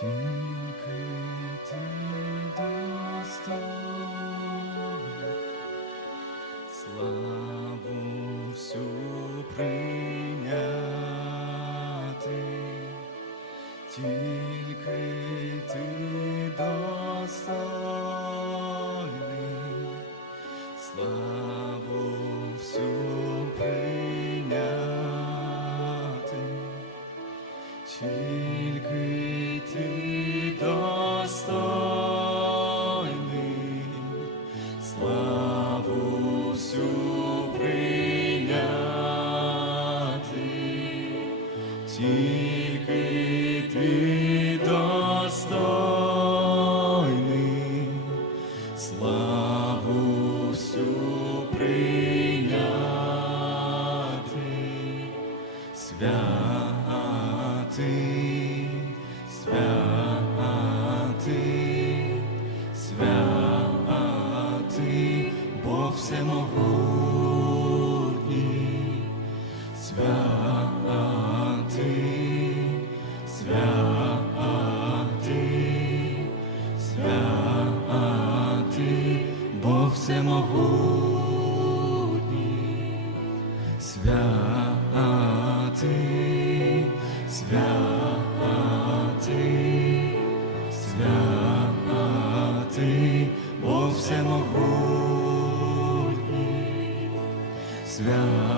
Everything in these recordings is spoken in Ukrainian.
Тільки ти достойний прийняти, тільки ти достойний славу всю прийняти святий, святий, святий, Бог всемогутній, святий,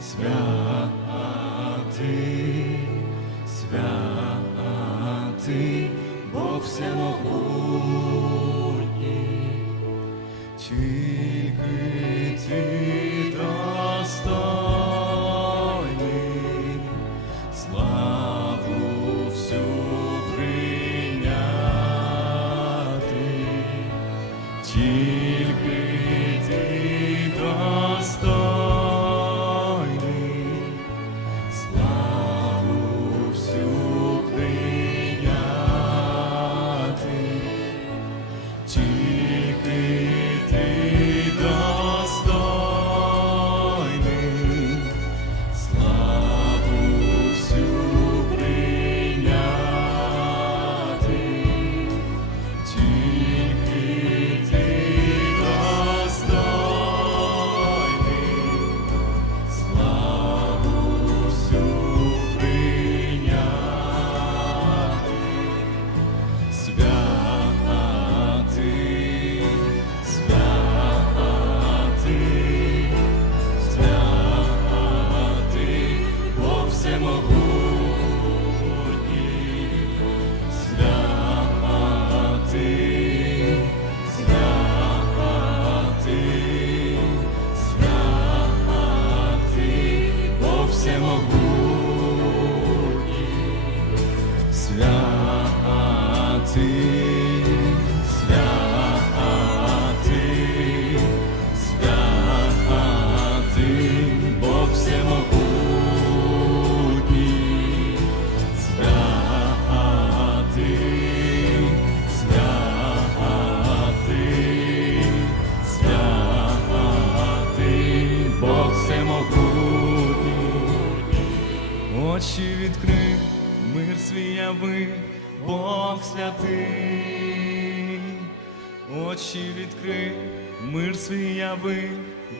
святий, святий, Бог всемогутній. Тільки ти тільки Очі відкрив, мир свій яви, Бог святий. Очі відкрив, мир свій яви,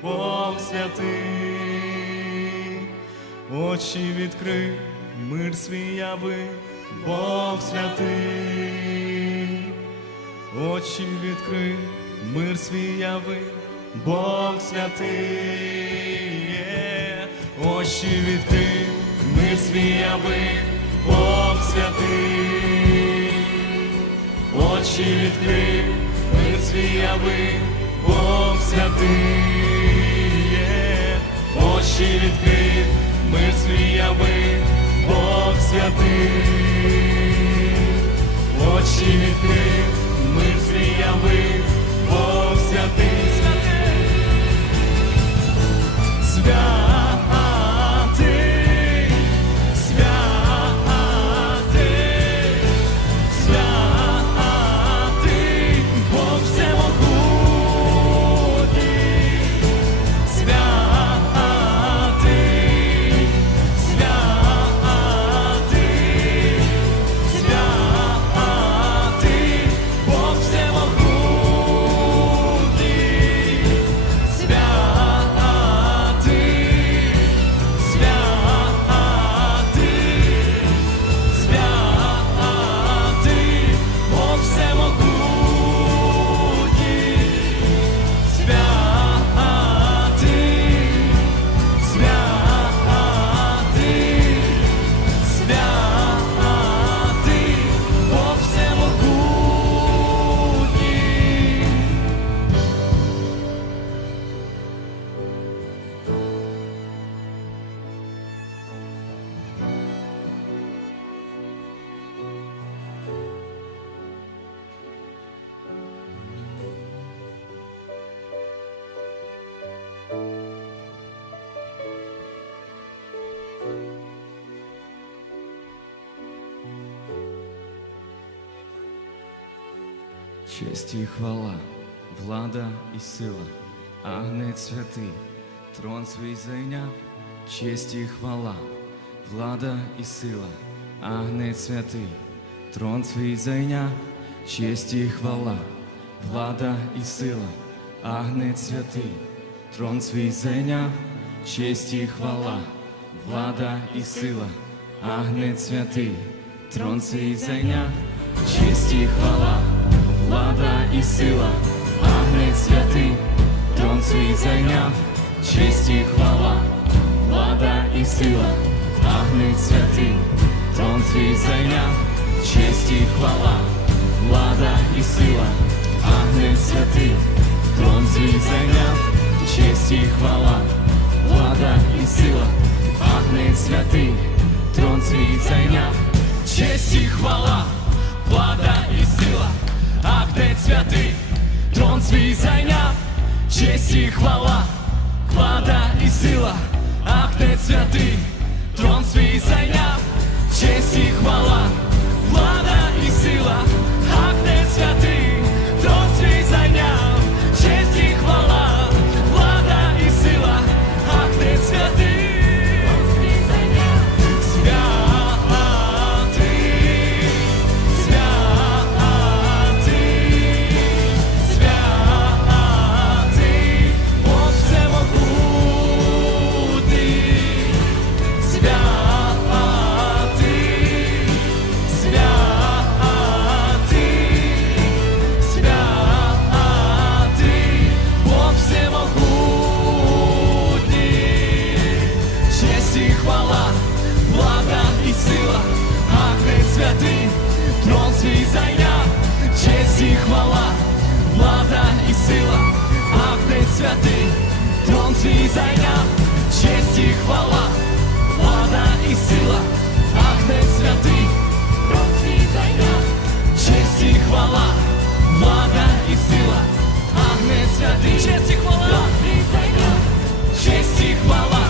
Бог святий. Очі відкрив, мир свій яви, Бог святий. Очі відкрив, мир свій яви, Бог святий. Очі відкрив, мир свій Бог святий. Очі відкрив, мир свій яви, Бог святий. Очі відкрив, мир свій яви, Бог святий. Очі відкрив, мир свій явив, Бог. Святий, Честь і хвала, влада і сила, агнець святий, трон свій зайняв, честь і хвала, влада і сила, агнець святий, трон свій зайняв, честь і хвала, влада і сила, агнець святий, трон свій зайняв, честь і хвала, влада і сила, агнець святий, трон свій зайняв, честь і хвала, сила, агнець святий, трон свій зайняв, честь і хвала, влада і сила, агнець святий, трон свій зайняв, честь і хвала, влада і сила, агнець святий, трон свій зайняв, честь і хвала, влада і сила, агнець святий, трон свій зайняв, честь і хвала, влада і сила, агнець святий, трон свій зайняв, честь і хвала, влада і сила, агнець святий, трон свій зайняв, зайняв, честь і хвала, влада і сила, агнець святий, трон свій зайняв, честь і хвала, влада і сила, агнець святий, честь і хвала, честь і хвала,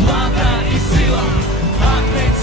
влада і сила, агнець